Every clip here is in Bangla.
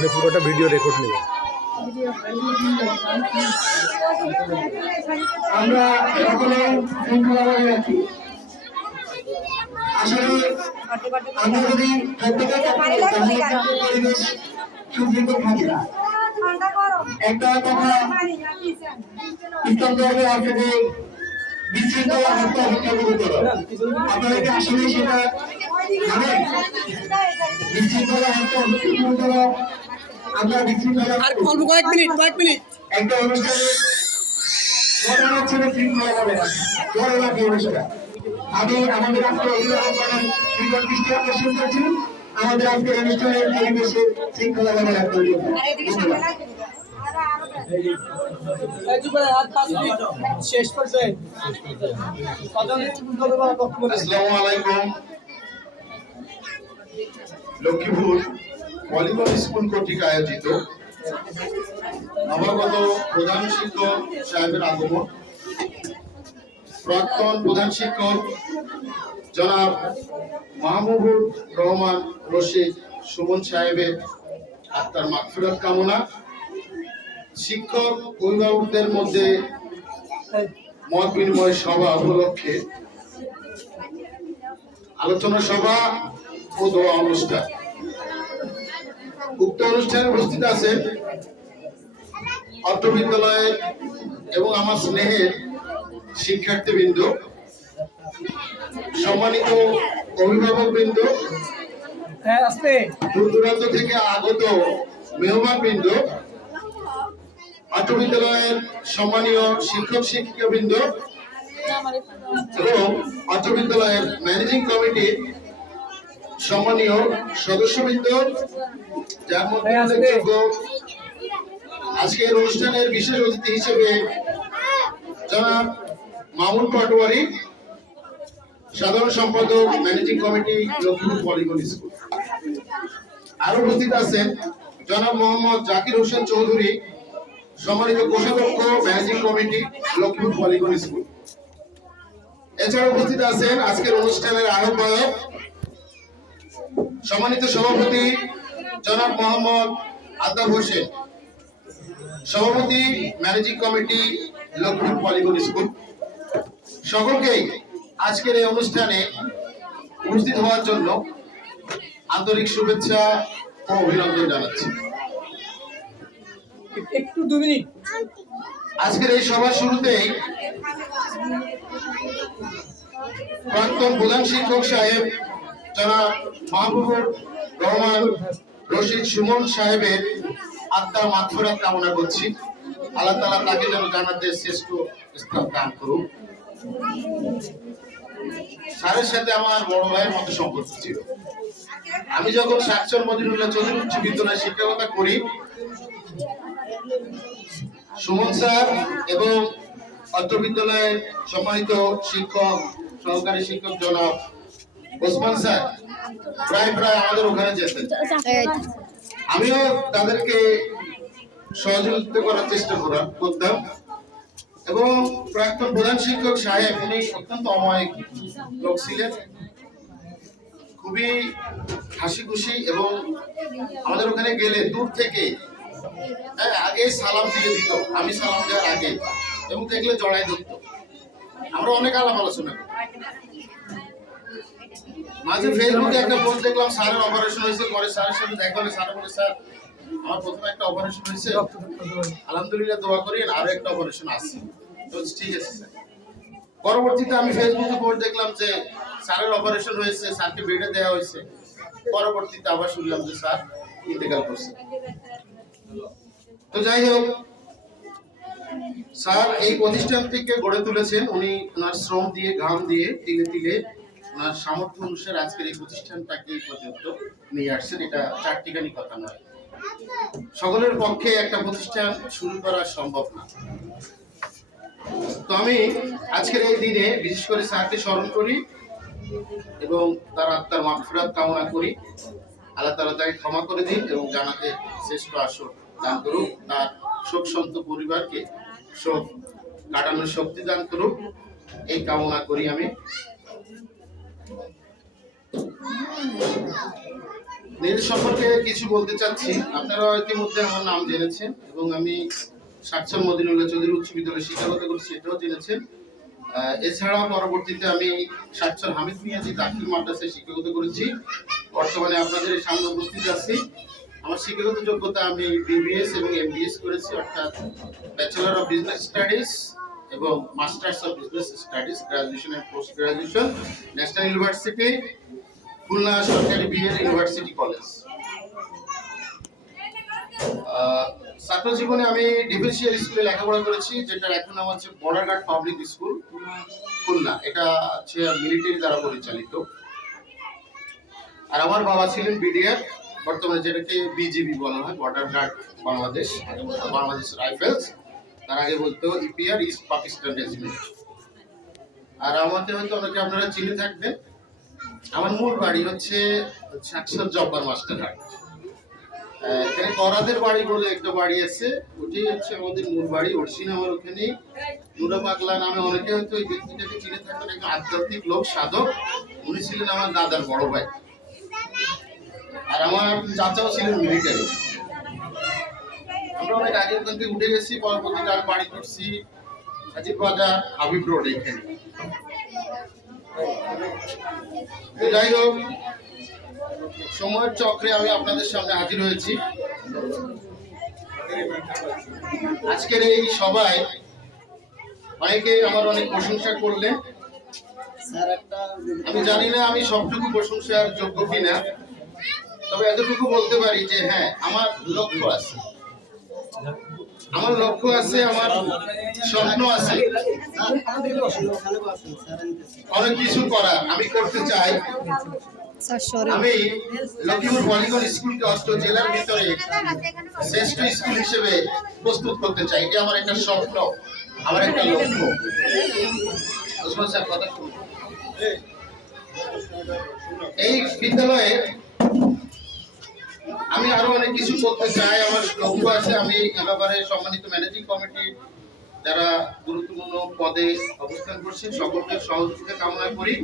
আপনি পুরোটা ভিডিও রেকর্ড নেবেন। আমরা সকলে শৃঙ্খলাভাবে আছি। আসলে আমরা যদি প্রত্যেকে তাহলে কিন্তু পরিবেশ সুশৃঙ্খল থাকে না। একটা কথা ইসলাম ধর্মে আছে যে বিশৃঙ্খলা হত্যা হত্যা গুরুতর। আপনারা কি আসলে সেটা জানেন? বিশৃঙ্খলা হত্যা গুরুতর। আমরা বিশৃঙ্খলা কয়েক মিনিট একটা অনুষ্ঠানে প্রধান হচ্ছে শৃঙ্খলা হবে না, বড় লাগে অনুষ্ঠান। আমি আমাদের আজকে অভিভাবক করার বিগত দৃষ্টি আকর্ষণ করছি আমাদের আজকে অনুষ্ঠানের পরিবেশে শৃঙ্খলা ভাবে রাখতে হবে। শেষ করছে। আসসালামু আলাইকুম। লক্ষ্মীপুর ভলিবল স্কুল কর্তৃক আয়োজিত নবাগত প্রধান শিক্ষক সাহেবের আগমন, প্রাক্তন প্রধান শিক্ষক জনাব মাহবুবুর রহমান রশিদ সুমন সাহেবের আত্মার মাগফিরাত কামনা, শিক্ষক অভিভাবকদের মধ্যে মত বিনিময় সভা উপলক্ষে আলোচনা সভা ও দোয়া অনুষ্ঠান। উক্ত অনুষ্ঠানে উপস্থিত আছেন অত্র বিদ্যালয়ের এবং আমার স্নেহের শিক্ষার্থীবৃন্দ, সম্মানিত অভিভাবকবৃন্দ, দূর দূরান্ত থেকে আগত মেহমানবৃন্দ, অত্র বিদ্যালয়ের সম্মানীয় শিক্ষক শিক্ষিকাবৃন্দ এবং অত্র বিদ্যালয়ের ম্যানেজিং কমিটির সম্মানীয় সদস্যবৃন্দ, যার মধ্যে উল্লেখযোগ্য আজকের অনুষ্ঠানের বিশেষ অতিথি হিসেবে জনাব মামুন পাটোয়ারি, সাধারণ সম্পাদক managing committee Lakshmipur polygon school. আরো উপস্থিত আছেন জনাব মোহাম্মদ জাকির হোসেন চৌধুরী, সম্মানিত কোষাধ্যক্ষ managing committee Lakshmipur polygon school. এছাড়া উপস্থিত আছেন আজকের অনুষ্ঠানের আহ্বায়ক সম্মানিত সভাপতি জনাব মোহাম্মদ আদাব হোসেন, সভাপতি managing committee Lakshmipur polygon school. সকলকেই আজকের এই অনুষ্ঠানে উপস্থিত হওয়ার জন্য আন্তরিক শুভেচ্ছা ও অভিনন্দন জানাচ্ছি। একটু 2 মিনিট। আজকের এই সভার শুরুতেই প্রাক্তন প্রধান শিক্ষক সাহেব জনাব মাহবুবুর রহমান রশিদ সুমন সাহেবের আত্মার মাগফিরাত কামনা করছি। আল্লাহ তাআলা তাকে যেন জান্নাতের শ্রেষ্ঠ স্থান দান করুন। স্যারের সাথে আমার বড় ভাইয়ের মতো সম্পর্ক ছিল। আমি যখন শাকচর মদিনুল্লাহ চৌধুরী উচ্চ বিদ্যালয়ে শিক্ষকতা করি, সুমন স্যার এবং অত্র বিদ্যালয়ের সম্মানিত শিক্ষক সহকারী শিক্ষক জনাব ওসমান স্যার প্রায় আমাদের ওখানে যেতেন। আমিও তাদেরকে সহযোগিতা করার চেষ্টা করতাম এবং প্রাক্তন প্রধান শিক্ষক সাহেব উনি অত্যন্ত অমায়িক লোক ছিলেন, খুবই হাসি খুশি এবং আমাদের ওখানে গেলে দূর থেকে আগে সালাম দিয়ে দিত, আমি সালাম দেওয়ার আগে, এবং দেখলে জড়াই ধরত। আমরা অনেক আলাপ আলোচনা করি। মাঝে ফেসবুকে একটা পোস্ট দেখলাম স্যারের অপারেশন হয়েছে, পরে স্যারের সাথে দেখা হলে স্যার বলে, স্যার আমার প্রথমে একটা অপারেশন হয়েছে, আলহামদুলিল্লাহ দোয়া করি, আরো একটা অপারেশন আছে। ঠিক আছে স্যার। পরবর্তীতে আমি ফেসবুকে পোস্ট দেখলাম যে স্যারের অপারেশন হয়েছে, স্যারকে বেডে দেওয়া হয়েছে। পরবর্তীতে আবার শুনলাম যে স্যার ইন্তেকাল করছে। তো যাই হোক, স্যার এই প্রতিষ্ঠানটিকে গড়ে তুলেছেন উনি ওনার শ্রম দিয়ে, ঘাম দিয়ে, তিলে তিলে ওনার সামর্থ্য অনুসারে আজকের এই প্রতিষ্ঠানটাকে এই পর্যন্ত নিয়ে আসছেন। এটা চারটিখানি কথা নয়, সকলের পক্ষে একটা প্রতিষ্ঠান শুরু করা সম্ভব না। তো আমি আজকের এই দিনে বিশেষ করে স্যারকে স্মরণ করি এবং তার আত্মার মাগফিরাত কামনা করি। আল্লাহ তাআলা তাকে ক্ষমা করে দিন এবং জান্নাতে শ্রেষ্ঠ আসর দান করুন, তার শোক সন্ত পরিবারকে শোক কাটানোর শক্তি দান করুন, এই কামনা করি আমি। নিজের সম্পর্কে কিছু বলতে চাচ্ছি। আপনারা ইতিমধ্যে আমার নাম জেনেছেন এবং আমি সাতসাম মদিনুল্লাহ চৌধুরী উচ্চ বিদ্যালয়ে শিক্ষকতা করছি, এটাও জেনেছেন। এছাড়া পরবর্তীতে আমি সাতসাম হামিদ মিয়াজি দাখিল মাদ্রাসায় শিক্ষকতা করেছি। বর্তমানে আপনাদের এই সামনে উপস্থিত আছি। আমার শিক্ষাগত যোগ্যতা আমি বিবিএস এবং এমবিএস করেছি, অর্থাৎ ব্যাচেলর অফ বিজনেস স্টাডিজ এবং masters of business studies, graduation এবং post graduation, national university Khulna সরকারি বিএড ইউনিভার্সিটি কলেজ। ছাত্র জীবনে আমি ডিফেন্সিয়াল স্কুলে লেখাপড়া করেছি, যেটা এখন নাম হচ্ছে border guard public school Khulna. এটা হচ্ছে মিলিটারি দ্বারা পরিচালিত। আর আমার বাবা ছিলেন বিডিআর, বর্তমানে যেটাকে বিজিবি বলা হয়, border guard Bangladesh, Bangladesh rifles. তার আগে বলতো ইপিআর, ইস্ট পাকিস্তান রেজিমেন্ট। আর আমাকে হয়তো অনেকে আপনারা চিনে থাকবেন। আমার মূল বাড়ি হচ্ছে সাকসার জব্বার মাস্টারহাট। এখানে করাদের বাড়ি বলে একটা বাড়ি আছে, ওটাই হচ্ছে আমাদের মূল বাড়ি। অর্চিন আমার ওখানে নুরা পাগলা নামে অনেকে হয়তো ওই ব্যক্তিটাকে চিনে থাকবেন, একজন আধ্যাত্মিক লোক, সাধক। উনি ছিলেন আমার দাদার বড় ভাই। আর আমার চাচাও ছিলেন মিলিটারি। আমরা অনেক আগে ওখান থেকে উঠে গেছি, পরবর্তীতে আর বাড়ি করছি হাজির বাজার হাবিব রোড এখানে। যাই হোক, সময়ের চক্রে আমি আপনাদের সামনে হাজির হয়েছি। আজকের এই সভায় অনেকে আমার অনেক প্রশংসা করলেন। আমি জানি না আমি সবটুকু প্রশংসার যোগ্য কিনা, তবে এতটুকু বলতে পারি যে হ্যাঁ, আমার লক্ষ্য আছে, আমার লক্ষ্য আছে, আমার স্বপ্ন আছে, অনেক কিছু করা আমি করতে চাই। আমি লক্ষ্মীপুর পলিগন স্কুলকে অস্ত্র জেলার ভিতরে শ্রেষ্ঠ স্কুল হিসেবে প্রস্তুত করতে চাই। এটা আমার একটা স্বপ্ন, আমার একটা লক্ষ্য। ওসমান স্যার কথা শুনুন। এই বিদ্যালয়ে আমি আরো অনেক কিছু করতে চাই, আমার লক্ষ্য আছে। আমি এ ব্যাপারে সম্মানিত ম্যানেজিং কমিটি যারা গুরুত্বপূর্ণ পদে অবস্থান করছেন সকলকে সহযোগিতা কামনা করি।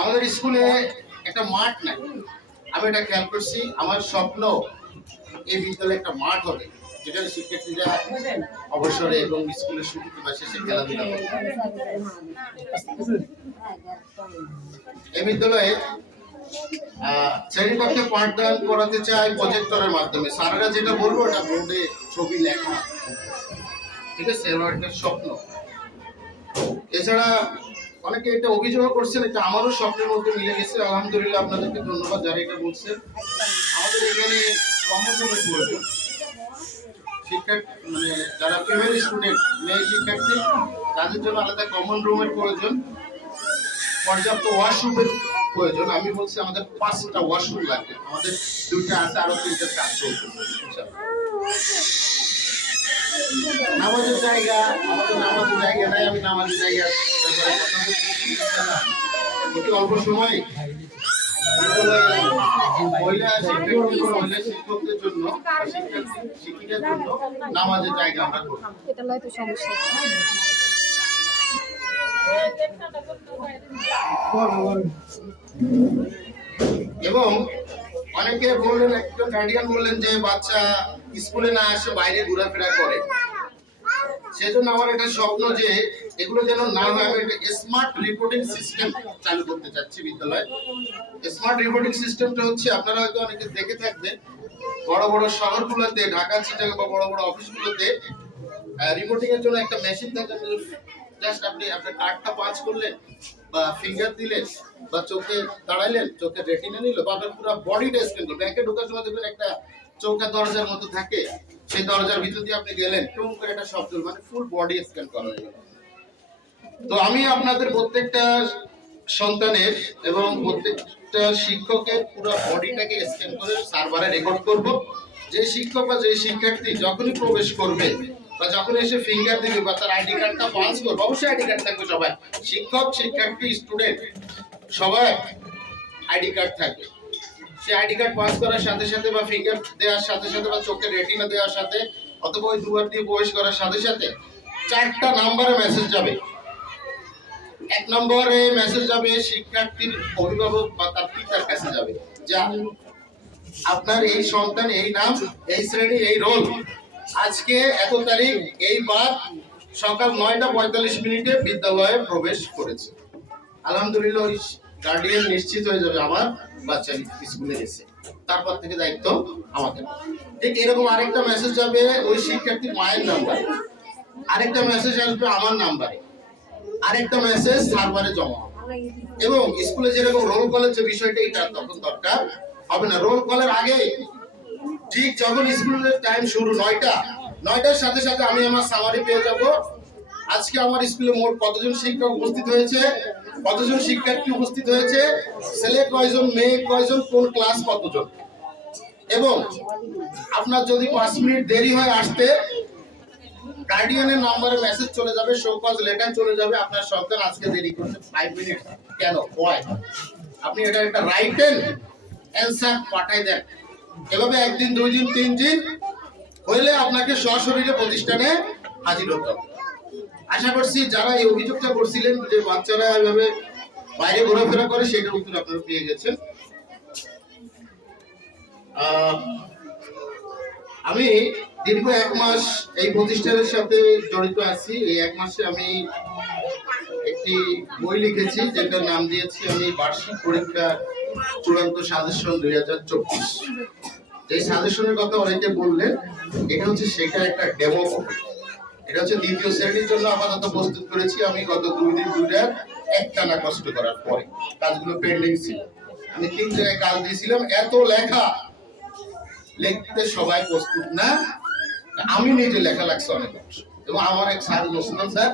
আমাদের স্কুলে একটা মাঠ নাই, আমি এটা খেয়াল করছি। আমার স্বপ্ন এই বিদ্যালয়ে একটা মাঠ হবে, যেখানে শিক্ষার্থীরা অবসরে এবং স্কুলের ছুটিতে বা শেষে খেলাধুলা করে। এই বিদ্যালয়ে শ্রেণীকক্ষে পাঠদান করাতে চাই প্রজেক্টরের মাধ্যমে। স্যারেরা যেটা বলবো ওটা বোর্ডে ছবি লেখা, ঠিক আছে? আমার একটা স্বপ্ন। এছাড়া অনেকে এটা অভিযোগ করছেন, এটা আমারও স্বপ্নের মধ্যে মিলে গেছে। আলহামদুলিল্লাহ, আপনাদেরকে ধন্যবাদ যারা এটা বলছেন। আমাদের এখানে কমন রুমের প্রয়োজন। শিক্ষার্থী মানে যারা ফিমেল স্টুডেন্ট, মেয়ে শিক্ষার্থী, তাদের জন্য আলাদা কমন রুমের প্রয়োজন, পর্যাপ্ত ওয়াশরুমের প্রয়োজন। আমি বলছি আমাদের 5টা ওয়াশরুম লাগবে। আমাদের 2টা আছে, আরো 3টার কাজ চলছে। নামাজের জায়গা, আমাদের নামাজের জায়গা নাই। আমি নামাজের জায়গা একটু অল্প সময় মহিলা শিক্ষকদের জন্য, শিক্ষিকার জন্য নামাজের জায়গা আমরা করব। এবং অনেকে বললেন, একজন গার্ডিয়ান বললেন যে বাচ্চা স্কুলে না আসে বাইরে ঘোরাফেরা করে। সেজন্য আমার একটা স্বপ্ন যে এগুলো যেন না হয়, আমি একটা স্মার্ট রিপোর্টিং সিস্টেম চালু করতে চাচ্ছি বিদ্যালয়ে। স্মার্ট রিপোর্টিং সিস্টেমটা হচ্ছে, আপনারা হয়তো অনেকে দেখে থাকবেন, বড় বড় শহরগুলোতে, ঢাকা, চিটাগাং বা বড় বড় অফিসগুলোতে রিপোর্টিং এর জন্য একটা মেশিন থাকে। জাস্ট আপনি আপনার কার্ডটা পাঁচ করলেন বা ফিঙ্গার দিলেন বা চোখে দাঁড়াইলেন, চোখে রেটিনা নিল বা আপনার পুরো বডিটা স্ক্যান করলেন। ব্যাংকে ঢোকার সময় দেখবেন একটা চৌকা দরজার মতো থাকে, সেই দরজার ভিতর দিয়ে আপনি গেলেন, টুম করে একটা শব্দ, মানে ফুল বডি স্ক্যান করা হয়ে গেল। তো আমি আপনাদের প্রত্যেকটা সন্তানের এবং প্রত্যেকটা শিক্ষকের পুরো বডিটাকে স্ক্যান করে সার্ভারে রেকর্ড করব। যে শিক্ষক বা যে শিক্ষার্থী যখনই প্রবেশ করবে বা যখন এসে ফিঙ্গার দিবে বা তার আইডি কার্ডটা পাঞ্চ করবে, অবশ্যই আইডি কার্ড থাকবে সবাই, শিক্ষক, শিক্ষার্থী, স্টুডেন্ট সবাই আইডি কার্ড থাকবে। সেই আইডি কার্ড পাস করার সাথে সাথে বা ফিঙ্গার দেওয়ার সাথে সাথে বা চোখের রেটিনা দেওয়ার সাথে অথবা ওই দুবার দিয়ে প্রবেশ করার সাথে সাথে 4টা নাম্বারে মেসেজ যাবে। এক নম্বরে মেসেজ যাবে শিক্ষার্থীর অভিভাবক বা তার পিতার কাছে যাবে, যা আপনার এই সন্তান এই নাম এই শ্রেণী এই রোল আজকে এত তারিখ এই বার সকাল 9:45 বিদ্যালয়ে প্রবেশ করেছে। আলহামদুলিল্লাহ ওই গার্ডিয়ান নিশ্চিত হয়ে যাবে আমার বাচ্চা স্কুলে গেছে, তারপর থেকে দায়িত্ব আমাদের। ঠিক এরকম আরেকটা মেসেজ যাবে ওই শিক্ষার্থীর মায়ের নাম্বারে, আরেকটা মেসেজ আসবে আমার নাম্বারে, আরেকটা মেসেজ সার্ভারে জমা হবে। এবং স্কুলে যেরকম রোল কলের যে বিষয়টা এটা তখন দরকার হবে না। রোল কলের আগে ঠিক যখন স্কুলের টাইম শুরু 9টার সাথে সাথে আমি আমার সামারি পেয়ে যাব। আজকে আমার স্কুলে মোট কতজন শিক্ষক উপস্থিত হয়েছে, কতজন শিক্ষার্থী উপস্থিত হয়েছে, ছেলে কয়জন মেয়ে কয়জন, কোন ক্লাস কতজন। এবং আপনার যদি 5 মিনিট দেরি হয় আসতে, গার্ডিয়ানের নম্বরে মেসেজ চলে যাবে, শোকজ লেটার চলে যাবে, আপনার সন্তান আজকে দেরি করছে 5 মিনিট কেন হয়, আপনি এটা একটা রাইটেন অ্যানসার পাঠাই দেন। এভাবে একদিন 2 দিন 3 দিন হইলে আপনাকে সশরীরে প্রতিষ্ঠানে হাজির হতে হবে। আশা করছি যারা এই অভিযোগটা করছিলেন যে বাচ্চারা এভাবে বাইরে ঘোরাফেরা করে সেটার উত্তর আপনারা পেয়ে গেছেন। আমি দীর্ঘ 1 মাস এই প্রতিষ্ঠানের সাথে জড়িত আছি। এই 1 মাসে আমি একটি বই লিখেছি যেটার নাম দিয়েছি আমি বার্ষিক পরীক্ষা চূড়ান্ত সাজেশন 2024। এই সাজেশনের কথা অনেকে বললেন, এটা হচ্ছে সেটা একটা ডেমো কপি। এটা হচ্ছে 2য় শ্রেণীর জন্য আপাতত প্রস্তুত করেছি আমি গত 2 দিন 2 রাত একটানা কষ্ট করার পরে। কাজগুলো পেন্ডিং ছিল, আমি 3 জায়গায় কাজ দিয়েছিলাম। এত লেখা লিখতে সবাই প্রস্তুত না, আমি নিজে লেখা লাগছে অনেক অংশ। এবং আমার এক স্যার ওসমান স্যার,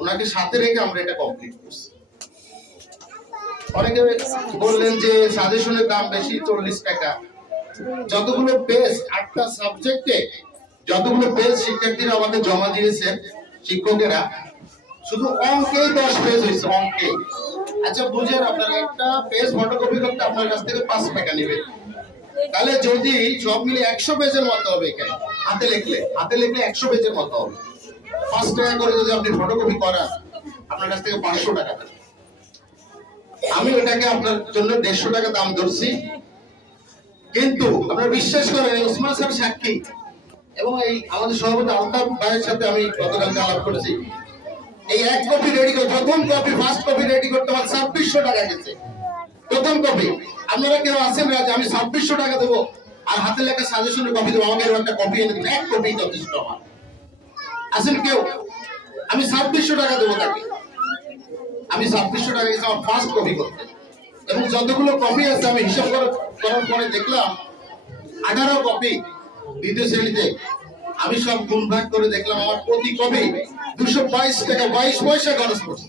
ওনাকে সাথে রেখে আমরা এটা কমপ্লিট করছি। অনেকে বললেন যে সাজেশনের দাম বেশি 40 টাকা। যতগুলো পেজ 8টা সাবজেক্টে যতগুলো পেজ শিক্ষার্থীরা আমাদের জমা দিয়েছেন শিক্ষকেরা, শুধু অঙ্কেই 10 পেজ হয়েছে, অঙ্কে। আচ্ছা বুঝেন, আপনার একটা পেজ ফটোকপি করতে আপনার কাছ থেকে 5 টাকা নেবে, তাহলে যদি সব মিলে 100 পেজের মতো হবে। এখানে হাতে লিখলে 100 পেজের মতো হবে। 5 টাকা করে যদি আপনি ফটোকপি করান আপনার কাছ থেকে 500 টাকা দেবে। আমি ওটাকে আপনার জন্য 150 টাকা দাম ধরছি। কিন্তু আপনারা বিশ্বাস করেন, ওসমান স্যার সাক্ষী এবং এই আমাদের সভাপতি আলতাফ ভাইয়ের সাথে আমি গতকালকে আলাপ করেছি। এই 1 কপি রেডি করে, প্রথম কপি ফার্স্ট কপি রেডি করতে আমার 2600 টাকা গেছে। প্রথম কপি। আপনারা কেউ আছেন না যে আমি 2600 টাকা দেবো আর হাতে লেখা সাজেশনের কপি দেবো, আমাকে একটা কপি এনে দিন, 1 কপি যথেষ্ট আমার। আছেন কেউ? আমি 2600 টাকা দেবো তাকে। আমি 2600 টাকা গেছে আমার ফার্স্ট কপি করতে। এবং যতগুলো কপি আছে আমি হিসাব করার পরে দেখলাম 18 কপি 2য় শ্রেণীতে। আমি সব গুণ ভাগ করে দেখলাম আমার প্রতি কপি 222 টাকা 22 পয়সা খরচ করছে।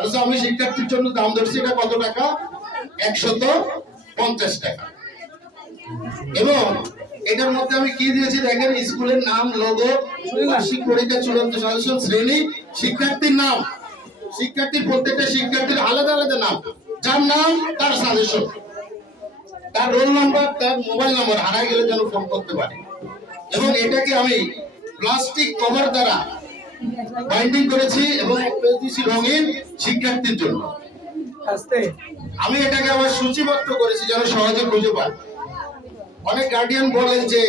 আচ্ছা আমি শিক্ষার্থীর জন্য দাম ধরছি, এটা কত টাকা? 150 টাকা। এবং এটার মধ্যে আমি কি দিয়েছি দেখেন, স্কুলের নাম, লোগো, বার্ষিক পরীক্ষা চূড়ান্ত সাজেশন, শ্রেণী, শিক্ষার্থীর নাম, শিক্ষার্থীর প্রত্যেকটা শিক্ষার্থীর আলাদা আলাদা নাম, যার নাম তার সাজেশন, তার রোল নাম্বার, তার মোবাইল নাম্বার, হারাই গেলে যেন ফোন করতে পারে। এবং এটাকে আমি প্লাস্টিক কভার দ্বারা বাইন্ডিং করেছি এবং পেজ দিয়েছি রঙিন শিক্ষার্থীর জন্য। আমি এটাকে আবার সূচিবদ্ধ করেছি যেন সহজে খুঁজে পান। অনেক গার্ডিয়ান বলেন যে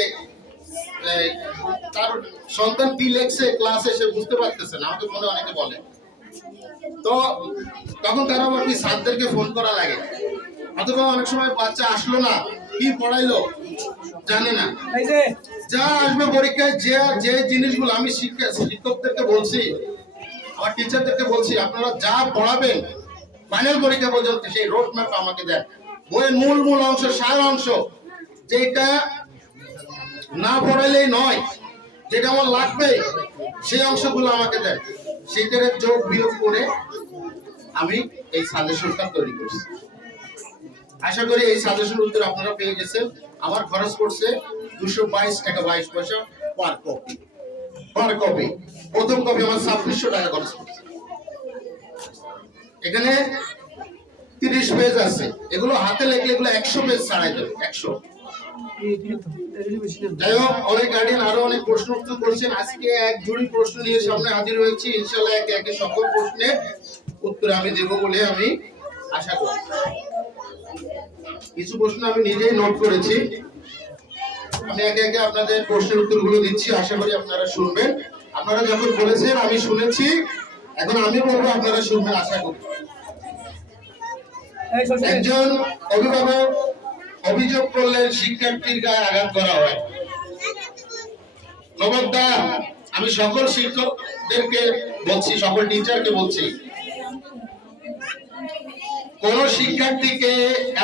তার সন্তান কি লেখছে ক্লাসে সে বুঝতে পারতেছে না, আমাকে মনে অনেকে বলে। তো তখন তারা আবার কি স্যারদেরকে ফোন করা লাগে, অথবা অনেক সময় বাচ্চা আসলো না, কি পড়াইলো জানে না। যা আসবে পরীক্ষায় যে জিনিসগুলো আমি শিক্ষকদেরকে বলছি, আমার টিচারদেরকে বলছি, আপনারা যা পড়াবেন ফাইনাল পরীক্ষা পর্যন্ত সেই রোড ম্যাপ আমাকে দেন। বইয়ের মূল অংশ, সার অংশ, যেটা না পড়াইলেই নয়, যেটা আমার লাগবে সেই অংশগুলো আমাকে দেন। সেটার যোগ বিয়োগ করে আমি এই সাজেশনটা তৈরি করছি। আশা করি এই সাজেশন উত্তর আপনারা পেয়ে গেছেন। আমার খরচ করছে 222 টাকা 22 পয়সা পার কপি। প্রথম কপি আমার 2600 টাকা খরচ করছে। এখানে 30 পেজ আছে, এগুলো হাতে লিখলে এগুলো 100 পেজ ছাড়াই যাবে। 100 যাই হোক, অনেক গার্ডিয়ান আরো অনেক প্রশ্ন উত্তর করছেন। আজকে এক জুড়ি প্রশ্ন নিয়ে সামনে হাজির হয়েছি, ইনশাআল্লাহ একে একে সকল প্রশ্নের উত্তর আমি দেব বলে আমি আশা করি। কিছু প্রশ্ন আমি নিজেই নোট করেছি, আমি একে একে আপনাদের প্রশ্নের উত্তরগুলো দিচ্ছি, আশা করি আপনারা শুনবেন। আপনারা যখন বলেছেন আমি শুনেছি, এখন আমি বলবো আপনারা শুনবেন আশা করি। একজন অভিভাবক অভিযোগ করলেন শিক্ষার্থীর গায়ে আঘাত করা হয়। খবরদার, আমি সকল শিক্ষকদেরকে বলছি, সকল টিচারকে বলছি, কোন শিক্ষার্থীকে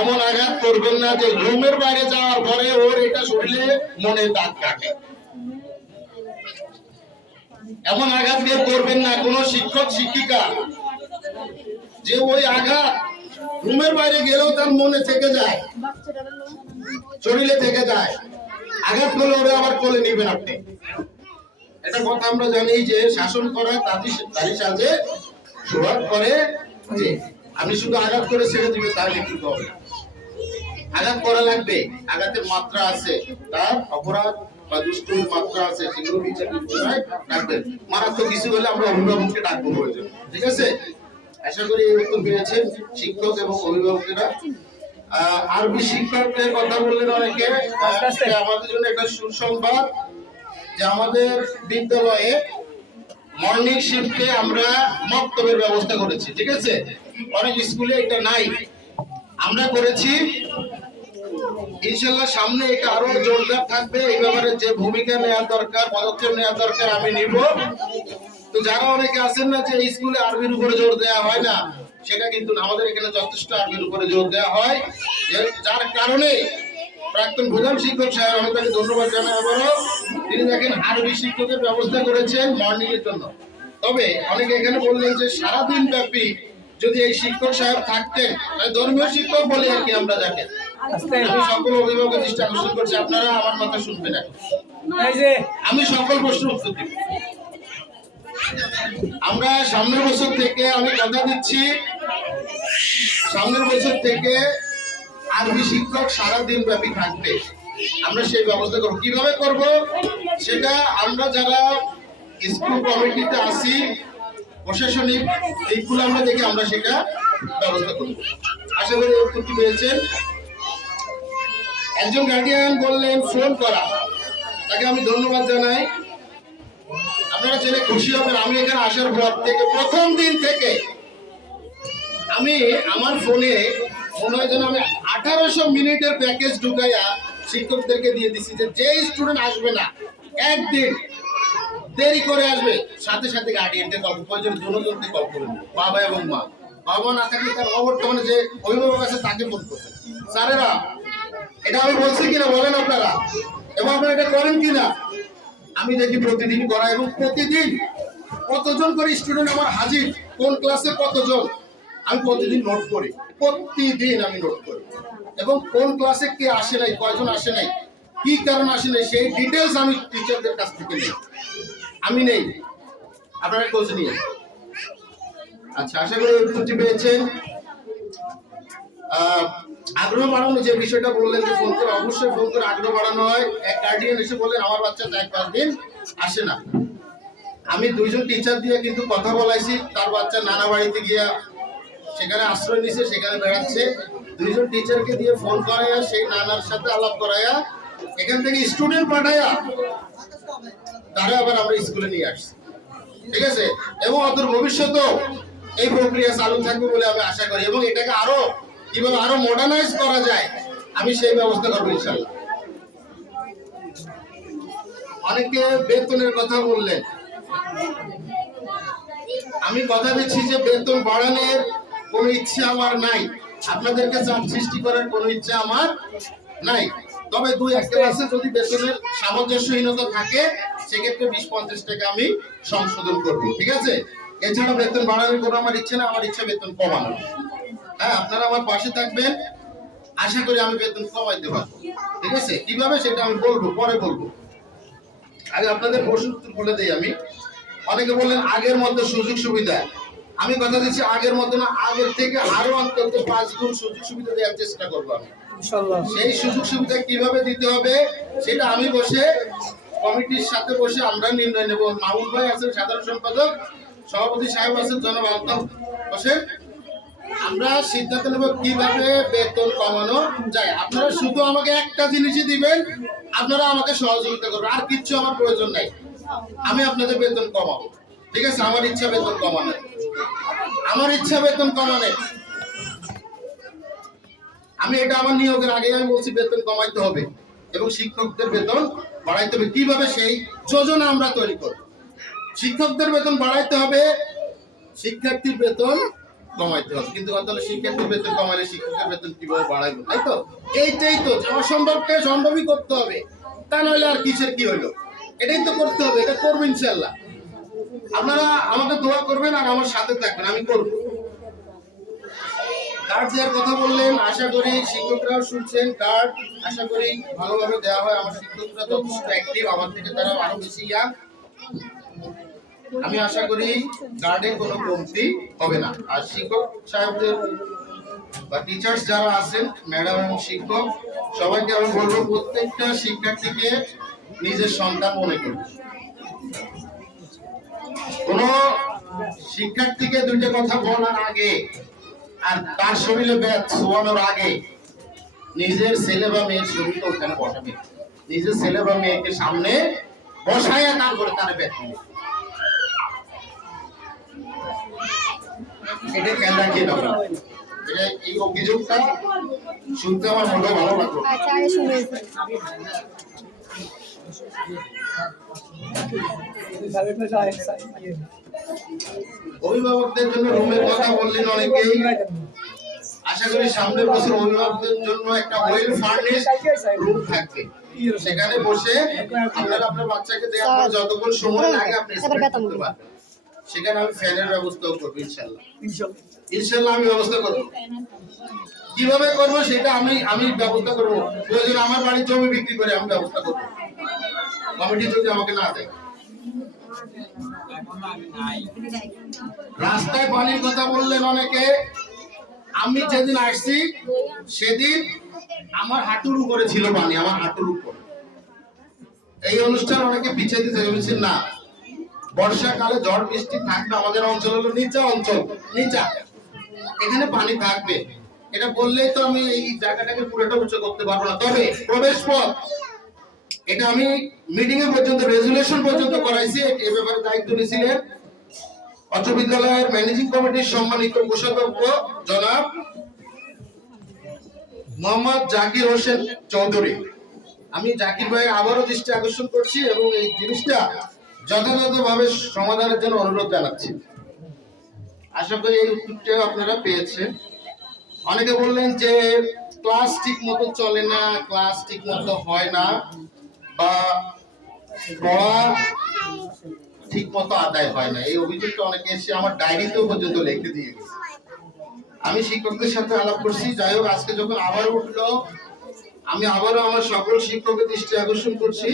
এমন আঘাত করবেন না যে রুমের বাইরে যাওয়ার পরে ওর এটা শরীরে মনে দাগ কাটে। এমন আঘাত কেউ করবেন না, কোন শিক্ষক শিক্ষিকা, যে ওই আঘাত রুমের বাইরে গেলেও তার মনে থেকে যায়, শরীরে থেকে যায়। আঘাত করলে ওরা আবার কোলে নেবেন আপনি। এটা কথা আমরা জানি যে শাসন করা তারই সাজে সোহাগ করে, যে আমি শুধু আঘাত করে ছেড়ে দিবে তাহলে কিন্তু হবে না। আঘাত করা লাগবে, আঘাতের মাত্রা আছে, তার অপরাধ বা দুষ্টুমির মাত্রা আছে, সেগুলো বিচার বিবেচনায় রাখবেন। মারাত্মক কিছু হলে আমরা অভিভাবককে ডাকবো প্রয়োজন, ঠিক আছে? আশা করি এই উত্তর পেয়েছেন শিক্ষক এবং অভিভাবকেরা। আরবি শিক্ষকদের কথা বললেন অনেকে, আমাদের জন্য একটা সুসংবাদ যে আমাদের বিদ্যালয়ে মর্নিং শিফটে আমরা মক্তবের ব্যবস্থা করেছি, ঠিক আছে? অনেক স্কুলে এটা নাই, আমরা করেছি। ইনশাআল্লাহ সামনে এটা আরো জোরদার থাকবে। এই ব্যাপারে যে ভূমিকা নেওয়া দরকার, পদক্ষেপ নেওয়া দরকার আমি নিব। তো যারা অনেকে আছেন না যে স্কুলে আরবির উপরে জোর দেওয়া হয় না, সেটা কিন্তু আমাদের এখানে যথেষ্ট আরবির উপরে জোর দেওয়া হয়, যার কারণে প্রাক্তন প্রধান শিক্ষক সাহেব, আমি তাকে ধন্যবাদ জানাই আবারও, তিনি দেখেন আরবি শিক্ষকের ব্যবস্থা করেছেন মর্নিং এর জন্য। তবে অনেকে এখানে বললেন যে সারাদিন ব্যাপী যদি এই শিক্ষক সাহেব থাকতেন, ধর্মীয় শিক্ষক বলে আর কি আমরা যাকে, আমি সকল অভিভাবকের দৃষ্টি আকর্ষণ করছি, আপনারা আমার কথা শুনবেন। আমি সকল প্রশ্ন উত্তর দিব। আমরা সামনের বছর থেকে, আমি কথা দিচ্ছি, সামনের বছর থেকে আরবি শিক্ষক সারাদিন ব্যাপী থাকবে। আমরা সেই ব্যবস্থা করব। কিভাবে করব সেটা আমরা যারা স্কুল কমিটিতে আছি, প্রশাসনিক দিকগুলো আমরা দেখে আমরা সেটা ব্যবস্থা করব। আশা করি উত্তরটি পেয়েছেন। একজন গার্ডিয়ান বললেন ফোন করা, তাকে আমি ধন্যবাদ জানাই। আপনারা জেনে খুশি হবেন, আমি এখানে আসার পর থেকে প্রথম দিন থেকে আমি আমার ফোনে মনে হয় যেন আমি 1800 মিনিটের প্যাকেজ ঢুকাইয়া শিক্ষকদেরকে দিয়ে দিচ্ছি যে স্টুডেন্ট আসবে না, একদিন দেরি করে আসবে, সাথে সাথে গার্ডিয়ানদের কল, প্রয়োজন দুজনকে কল করবেন, বাবা এবং মা। বাবা না থাকলে তার অবর্তমানে যে অভিভাবক আছে তাকে ফোন করবেন। স্যারেরা, এটা আমি বলছি কিনা বলেন আপনারা, এবং আপনারা এটা করেন কিনা? আমি দেখি প্রতিদিন করা, এবং প্রতিদিন কতজন করে স্টুডেন্ট আমার হাজির, কোন ক্লাসে কতজন, আমি প্রতিদিন নোট করি, প্রতিদিন আমি নোট করি, এবং কোন ক্লাসে কে আসে নাই, কয়জন আসে নাই, কি কারণ আসে নাই, সেই ডিটেলস আমি টিচারদের কাছ থেকে নেই, আমি নেই, আপনারা খোঁজ নিয়ে। আচ্ছা, আশা করি উত্তরটি পেয়েছেন। আগ্রহ বাড়ানো যে বিষয়টা বললেন যে ফোন করে, অবশ্যই ফোন করে আগ্রহ বাড়ানো হয়। এক গার্ডিয়ান এসে বললেন আমার বাচ্চা 4-5 দিন আসে না, আমি 2জন টিচার দিয়ে কিন্তু কথা বলাইছি, তার বাচ্চা নানা বাড়িতে গিয়া সেখানে আশ্রয় নিছে, সেখানে বেড়াচ্ছে, 2জন টিচারকে দিয়ে ফোন করাইয়া সেই নানার সাথে আলাপ করাইয়া এখান থেকে স্টুডেন্ট পাঠাইয়া তারা আবার আমরা স্কুলে নিয়ে আসছি, ঠিক আছে? এবং অদূর ভবিষ্যতেও এই প্রক্রিয়া চালু থাকবে বলে আমি আশা করি, এবং এটাকে আরো কিভাবে আরো মডার্নাইজ করা যায় আমি সেই ব্যবস্থা করবো ইনশাআল্লাহ। অনেকে বেতনের কথা বললেন, আমি কথা দিচ্ছি যে বেতন বাড়ানোর কোনো ইচ্ছা আমার নাই, আপনাদেরকে চাপ সৃষ্টি করার কোনো ইচ্ছা আমার নাই। তবে 2-1 ক্লাসে যদি বেতনের সামঞ্জস্যহীনতা থাকে, সেক্ষেত্রে 20-50 টাকা আমি সংশোধন করবো, ঠিক আছে? এছাড়া বেতন বাড়ানোর কোনো আমার ইচ্ছে না, আমার ইচ্ছা বেতন কমানো। হ্যাঁ, আপনারা আমার পাশে থাকবেন, আশা করি আমি বেতন কমাইতে পারবো, ঠিক আছে? কিভাবে সেটা আমি বলবো, পরে বলবো। আগে আপনাদের প্রশ্ন উত্তর বলে দেই আমি। অনেকে বললেন আগের মতো সুযোগ সুবিধা, আমি কথা দিচ্ছি আগের মতো না, আগের থেকে আরো অন্তত 5 গুণ সুযোগ সুবিধা দেওয়ার চেষ্টা করবো আমি। ইনশাআল্লাহ। সেই সুযোগ সুবিধা কিভাবে দিতে হবে সেটা আমি বসে কমিটির সাথে বসে আমরা নির্ণয় নেব। মাহমুদ ভাই আছেন সাধারণ সম্পাদক, সভাপতি সাহেব আছেন জনাব আলতাফ হোসেন। আমরা সিদ্ধান্ত নেব কিভাবে বেতন কমানো যায়। আপনারা শুধু আমাকে একটা জিনিসই দিবেন, আপনারা আমাকে সহযোগিতা করবেন, আর কিচ্ছু আমার প্রয়োজন নাই। আমি আপনাদের বেতন কমাবো, ঠিক আছে? আমার ইচ্ছা বেতন কমানো, আমার ইচ্ছা বেতন কমানো। আমি এটা আমার নিয়োগের আগে আমি বলছি বেতন কমাইতে হবে এবং শিক্ষকদের বেতন বাড়াইতে হবে। কিভাবে সেই যোজনা আমরা তৈরি করব। শিক্ষকদের বেতন বাড়াইতে হবে, শিক্ষার্থীর বেতন কমাইতে হবে। কিন্তু কথা হলো শিক্ষার্থীর বেতন কমাইলে শিক্ষকের বেতন কিভাবে বাড়াইবো, তাই তো? এইটাই তো অসম্ভবকে সম্ভবই করতে হবে, তা নইলে আর কিসের কি হইলো। এটাই তো করতে হবে, এটা করবো ইনশাল্লাহ। আপনারা আমাকে দোয়া করবেন আর আমার সাথে থাকবেন, আমি করবো। কার্ড দেওয়ার কথা বললেন, আশা করি শিক্ষকরাও শুনছেন। কার্ড আশা করি ভালোভাবে দেওয়া হয়। আমার শিক্ষকরা যথেষ্ট অ্যাক্টিভ, আমার থেকে তারা আরো বেশি ইয়াং। আমি আশা করি কার্ডে কোনো কমতি হবে না। আর শিক্ষক সাহেবদের বা টিচার্স যারা আছেন, ম্যাডাম এবং শিক্ষক, সবাইকে আমি বলবো প্রত্যেকটা শিক্ষার্থীকে নিজের সন্তান মনে করবে। কোন শিক্ষার্থীকে দুইটা কথা বলার আগে আর তার শরীরে ব্যাথ ছোঁয়ানোর আগে নিজের ছেলে বা মেয়ের শরীরটা ওখানে বসাবে। নিজের ছেলে বা মেয়েকে সামনে বসাইয়া তারপরে তার ব্যাথ নেবে। এটা খেয়াল রাখিয়ে দেবো। এটা এই অভিযোগটা শুনতে আমার মোটেও ভালো লাগলো। অভিভাবকদের জন্য রুমের কথা বললেন অনেকেই। আশা করি সামনের বছর অভিভাবকদের জন্য একটা ওয়েল ফার্নিশড রুম থাকবে। সেখানে বসে আপনারা আপনার বাচ্চাকে দেওয়ার পর যতক্ষণ সময় লাগে আপনি স্পেন্ড করতে পারবেন। সেখানে আমি ফ্যানের ব্যবস্থাও করবো ইনশাআল্লাহ। ইনশাআল্লাহ আমি ব্যবস্থা করবো। কিভাবে করবো সেটা আমি ব্যবস্থা করবো। প্রয়োজন আমার বাড়ির জমি বিক্রি করে আমি ব্যবস্থা করবো, কমিটি যদি আমাকে না দেয়। রাস্তায় পানির কথা বললেন অনেকে। আমি যেদিন আসছি সেদিন আমার হাঁটুর উপরে ছিল পানি, আমার হাঁটুর উপর। এই অনুষ্ঠান অনেকে পিছিয়ে দিতে ভেবেছেন না। বর্ষাকালে ঝড় বৃষ্টি থাকবে, আমাদের অঞ্চল হলো নিচা অঞ্চল, নিচা, এখানে পানি থাকবে। এটা বললেই তো আমি এই জায়গাটাকে পুরোটা উঁচু করতে পারবো না। তবে প্রবেশ পথ এটা আমি মিটিং এ পর্যন্ত রেজুলেশন পর্যন্ত করাইছি। এ ব্যাপারে দায়িত্ব নিয়েছিলেন অত্র বিদ্যালয়ের ম্যানেজিং কমিটির সম্মানিত কোষাধ্যক্ষ জনাব মোহাম্মদ জাকির হোসেন চৌধুরী। আমি জাকির ভাই আবারও দৃষ্টি আকর্ষণ করছি এবং এই জিনিসটা যথাযথভাবে সমাধানের জন্য অনুরোধ জানাচ্ছি। আশা করি এই উত্তরটা আপনারা পেয়েছেন। অনেকে বললেন যে ক্লাস ঠিক মতো চলে না, ক্লাস ঠিক মতো হয় না, বা পড়া ঠিক মতো আদায় হয় না। এই অভিযোগটা অনেকে এসে আমার ডায়েরিতেও পর্যন্ত লিখে দিয়ে গেছে। আমি শিক্ষকদের সাথে আলাপ করছি। যাই হোক, আজকে যখন আবার উঠলো, আমি আবারও আমার সকল শিক্ষকের দৃষ্টি আকর্ষণ করছি,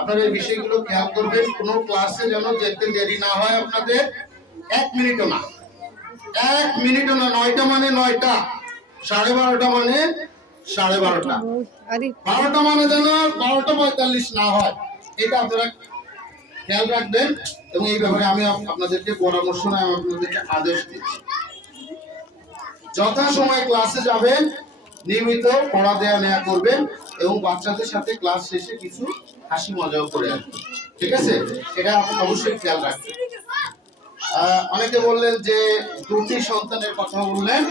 আপনারা এই বিষয়গুলো খেয়াল করবেন। কোনো ক্লাসে যেন যেতে দেরি না হয় আপনাদের, 1 মিনিটও না, 1 মিনিটও না। 9টা মানে 9টা, 12:30 মানে 12:30, 12টা মানে যেন 12:45 না হয়, এটা আপনারা খেয়াল রাখবেন। এবং এই ব্যাপারে আমি আপনাদেরকে পরামর্শ নয়, আমি আপনাদেরকে আদেশ দিচ্ছি। যথাসময়ে ক্লাসে যাবেন, নিয়মিত পড়া দেয়া নেয়া করবেন এবং বাচ্চাদের সাথে ক্লাস শেষে কিছু হাসি মজাও করে আসবেন, ঠিক আছে? এটা আপনি অবশ্যই খেয়াল রাখবেন। অনেকে বললেন যে 2টি সন্তানের কথা বললেন।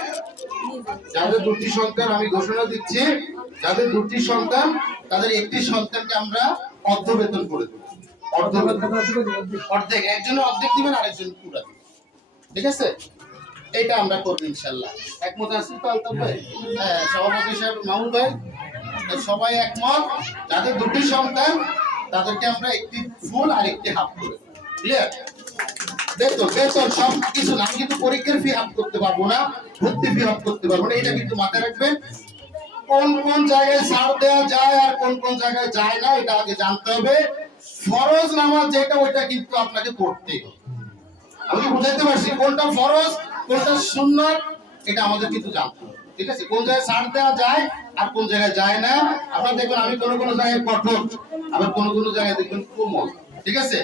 যাদের 2টি সন্তান, আমি ঘোষণা দিচ্ছি, যাদের 2টি সন্তান তাদের একটি সন্তানকে আমরা অর্ধ বেতন করে দেব। অর্ধেক, একজনের অর্ধেক দিবেন, আরেকজন পুরো দিবেন, ঠিক আছে? এটা আমরা করবো ইনশাল্লাহ। একমত আছি তো আলতাফ ভাই? হ্যাঁ, সভাপতি সাহেব মামুন ভাই, সবাই একমত। যাদের 2টি সন্তান তাদেরকে আমরা একটি ফুল আর একটি হাফ করে, ক্লিয়ার? বেতন সব কিছু না। আমি কিন্তু পরীক্ষার ফি হাফ করতে পারবো না, ভর্তি ফি হাফ করতে পারবো না। এটা কিন্তু মাথায় রাখবেন। কোন কোন জায়গায় ছাড় দেওয়া যায় আর কোন কোন জায়গায় যায় না, এটা আগে জানতে হবে। ফরজ নামাজ যেটা, ওইটা কিন্তু আপনাকে পড়তেই হবে। আমি বুঝাইতে পারছি কোনটা ফরজ কোনটা সুন্নাত, এটা আমাদের কিন্তু জানতে হবে। ঠিক আছে, কোন জায়গায় ছাড় দেওয়া যায় আর কোন জায়গায় যায় না। আপনারা দেখবেন আমি কোন কোন জায়গায় কঠোর, আবার কোন কোন জায়গায় দেখবেন কোমল। ঠিক আছে,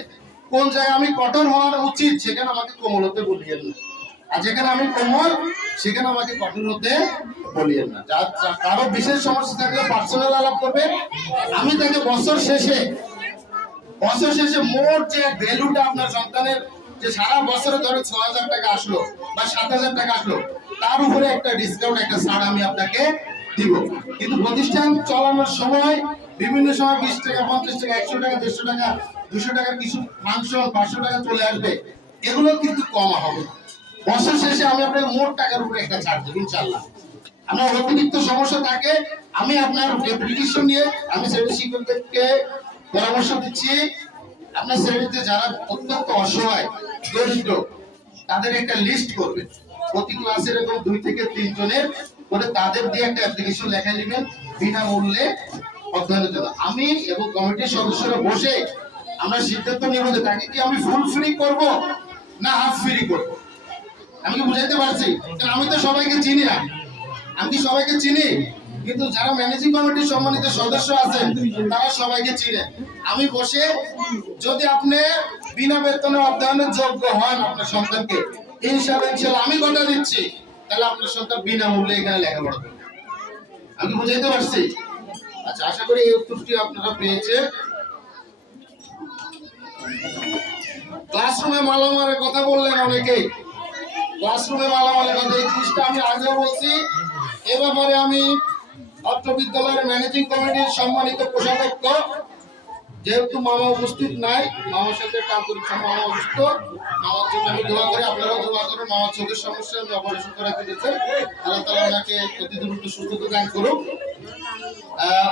কোন জায়গায় আমি কঠোর হওয়ার উচিত সেখানে আমাকে কোমল হতে বলিয়েন না, আর যেখানে আমি কোমল সেখানে আমাকে কঠোর হতে বলিয়েন না। কারো বিশেষ সমস্যা থাকলে পার্সোনাল আলাপ করবে। আমি তাকে বছর শেষে মোট যে ভ্যালুটা আপনার সন্তানের যে সারা বছরে ধরে ৬,০০০ টাকা আসলো বা ৭,০০০ টাকা আসলো, তার উপরে একটা ডিসকাউন্ট, একটা ছাড় আমি আপনাকে দিব। কিন্তু প্রতিষ্ঠান চালানোর সময় বিভিন্ন সময় 20 টাকা, 50 টাকা, 100 টাকা, 150 টাকা, 200 টাকা কিছু ফাংশন 500 টাকা চলে আসবে, এগুলো কিন্তু কম হবে। বছর শেষে আমি আপনাকে মোট টাকার উপরে একটা ছাড় দেব ইনশাআল্লাহ। আপনার অতিরিক্ত সমস্যা থাকে, আমি আপনার অ্যাপ্লিকেশন নিয়ে আমি শ্রেণী শিক্ষকদেরকে পরামর্শ দিচ্ছি, আপনার শ্রেণীতে যারা অত্যন্ত অসহায় দরিদ্র তাদের একটা লিস্ট করবেন, প্রতি ক্লাসের এরকম 2 থেকে 3 জনের করে তাদের দিয়ে একটা অ্যাপ্লিকেশন লেখা নেবেন বিনামূল্যে অধ্যয়নের জন্য। আমি এবং কমিটির সদস্যরা বসে আমরা সিদ্ধান্ত নিব যে তাকে কি আমি ফুল ফ্রি করব না হাফ ফ্রি করব। আমি কি বুঝাইতে পারছি? কারণ আমি তো সবাইকে চিনি না, আমি কি সবাইকে চিনি? কিন্তু যারা ম্যানেজিং কমিটির সম্মানিত সদস্য আছেন তারা সবাইকে চিনে। আমি বসে যদি আপনি বিনা বেতনে অধ্যয়নের যোগ্য হন আপনার সন্তানকে, ইনশাআল্লাহ আমি কথা দিচ্ছি তাহলে আপনার সন্তান বিনামূল্যে এখানে লেখাপড়া করবে। আমি কি বুঝাইতে পারছি? আচ্ছা, আশা করি এই উত্তরটি আপনারা পেয়েছেন। ক্লাসরুমে মালামালের কথা বললেন অনেকেই, ক্লাসরুমে মালামালের কথা, এই জিনিসটা আমি আগেও বলছি। এ ব্যাপারে আমি অত্র বিদ্যালয়ের ম্যানেজিং কমিটির সম্মানিত কোষাধ্যক্ষ, যেহেতু মামা উপস্থিত নাই, মামার সাথে কাজ করি, মামা অসুস্থ, মামার জন্য আমি দোয়া করি, আপনারাও দোয়া করেন। মামার চোখের সমস্যা অপারেশন করা দিয়েছে, আল্লাহ তাআলা ওনাকে অতি দ্রুত সুস্থতা দান করুক।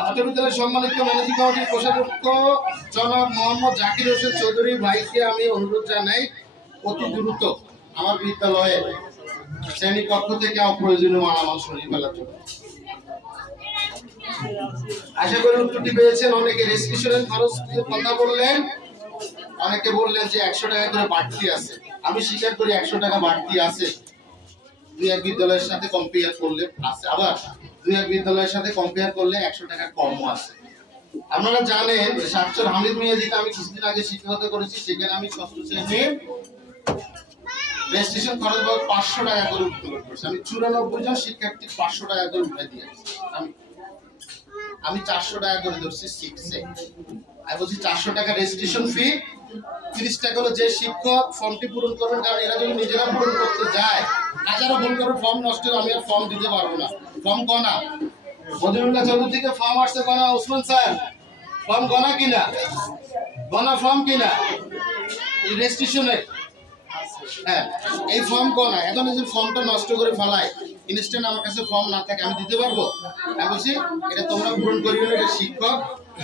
অত্র বিদ্যালয়ের সম্মানিত ম্যানেজিং কমিটির কোষাধ্যক্ষ জনাব মোহাম্মদ জাকির হোসেন চৌধুরী ভাইকে আমি অনুরোধ জানাই অতি দ্রুত আমার বিদ্যালয়ে শ্রেণী কক্ষ থেকে অপ্রয়োজনীয় মালামাল সরিয়ে ফেলার জন্য। আশা করি উত্তরটি পেয়েছেন। অনেকে রেজিস্ট্রেশনের খরচ কথা বললেন, অনেকে বললেন যে 100 টাকা করে বাড়তি আছে। আমি স্বীকার করি 100 টাকা বাড়তি আছে, 2-1 বিদ্যালয়ের সাথে কম্পেয়ার করলে আছে, আবার 2-1 বিদ্যালয়ের সাথে কম্পেয়ার করলে 100 টাকা কমও আছে। আপনারা জানেন সাতচর হামিদ মিয়াজিতে আমি কিছুদিন আগে শিক্ষকতা করেছি, সেখানে আমি 6ষ্ঠ শ্রেণীর রেজিস্ট্রেশন খরচ 500 টাকা করে উত্তোলন করছি। আমি 94 জন শিক্ষার্থী 500 টাকা করে উঠাই দিয়েছি। আমি 400 টাকা করে ধরছি 6-এ। আমি বলছি 400 টাকা রেজিস্ট্রেশন ফি, 30 টাকা হলো যে শিক্ষক ফর্মটি পূরণ করবেন, কারণ এরা যদি নিজেরা পূরণ করতে যায়, হাজারো ভুল করে ফর্ম নষ্ট, আমি আর ফর্ম দিতে পারবো না। ফর্ম গনা মদিনুল্লাহ চৌধুরী থেকে ফর্ম আসছে গনা, ওসমান স্যার ফর্ম গনা কিনা, গনা ফর্ম কিনা রেজিস্ট্রেশনের, হ্যাঁ এই ফর্ম গনা। এখন এই যে ফর্মটা নষ্ট করে ফেলায়, ইনস্ট্যান্ট আমার কাছে ফর্ম না থাকে আমি দিতে পারবো? আমি বলছি এটা তোমরা পূরণ করিও না, এটা শিক্ষক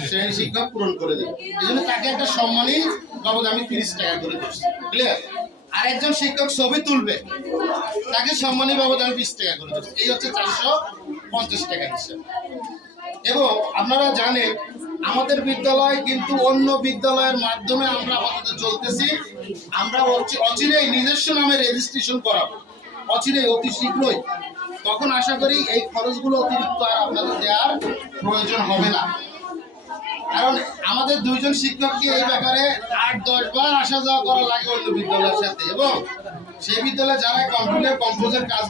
শ্রেণী শিক্ষক পূরণ করে দেবে। এই জন্য তাকে একটা সম্মানী বাবদ আমি 30 টাকা করে দিচ্ছি, ক্লিয়ার? আর একজন শিক্ষক ছবি তুলবে, তাকে সম্মানী বাবদ আমি 20 টাকা করে দিচ্ছি। এই হচ্ছে 450 টাকা হিসাব। এবং আপনারা জানেন আমাদের বিদ্যালয় কিন্তু অন্য বিদ্যালয়ের মাধ্যমে আমরা আপাতত চলতেছি। আমরা অচিরেই নিজস্ব নামে রেজিস্ট্রেশন করাবো, অচিরেই, অতি শীঘ্রই। তখন আশা করি এই খরচগুলো অতিরিক্ত আর আপনাদের দেওয়ার প্রয়োজন হবে না। কারণ আমাদের 2 জন শিক্ষককে এই ব্যাপারে 8-10 বার আসা যাওয়া করা লাগে অন্য বিদ্যালয়ের সাথে, এবং সেই বিদ্যালয়ে যারা কম্পিউটার কম্পোজের কাজগুলো